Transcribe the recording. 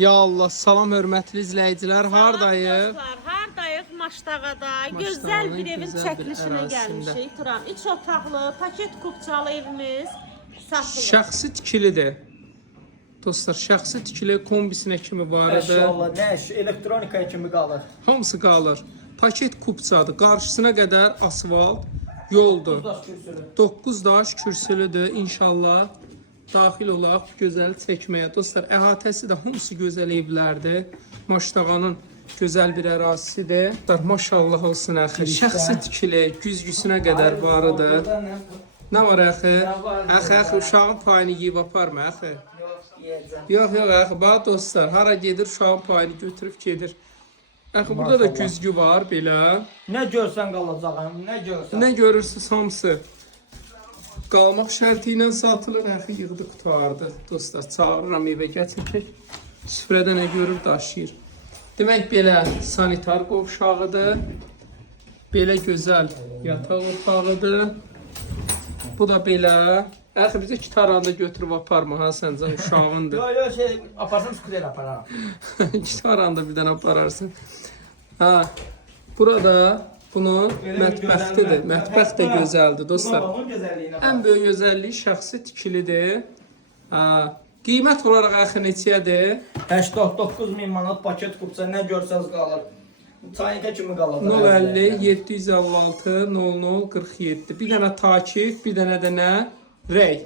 Ya Allah, salam hörmətli izləyicilər, hardayıq? Dostlar, hardayıq? Maştağada. Gözəl bir evin çəkilişinə gəlmişik. Turan, 3 otaqlı, paket kupçalı evimiz satılır. Şəxsi tikilidir. Dostlar, şəxsi tikili kombisinə kimi var idi. Maşallah, nə elektronika kimi qalır. Hamısı qalır. Paket kupçadır. Qarşısına qədər asfalt, yoldur. 9 daş kürsülüdür. İnşallah daxil olaq gözəl çəkməyə. Dostlar, əhatəsi də hamısı gözəl evlərdir. Maştağanın gözəl bir ərazisidir. Maşallah olsun əxi. Şəxsi tikili, güzgüsünə qədər varıdır. Nə var əxi? Əxi, uşağın payını yiyib aparma əxi. Yox, əxi, bax dostlar, hara gedir uşağın payını götürüb gedir. Əxi, burada da güzgü var belə. Nə görsən qalacağım, nə görsən. Nə görürsünüz hamısı. Qalmaq şərti ilə satılır, əxi, yığdı qutardı. Dostlar, çağırıram evə gətirir. Süfrədə nə görür, daşıyır. Demək, belə sanitar qovşağıdır. Belə gözəl yataq otağıdır. Bu da belə. Əxi, bizə gitaranda götürüb aparma, ha, səncə uşağındır. Yox, aparsam skuter apararam. Gitaranda birdən apararsın. Ha, burada bunu mətbəxtidir. Mətbəx də gözəldir, dostlar. Ən böyük gözəlliyi şəxsi tikilidir. Ha, qiymət olaraq əxi neçədir? 89.000 manat paket kupça nə görsəz qalır. Çayınka kimi qalır. 050 756 00 47. Bir dənə takip, bir dənə də nə? Rey.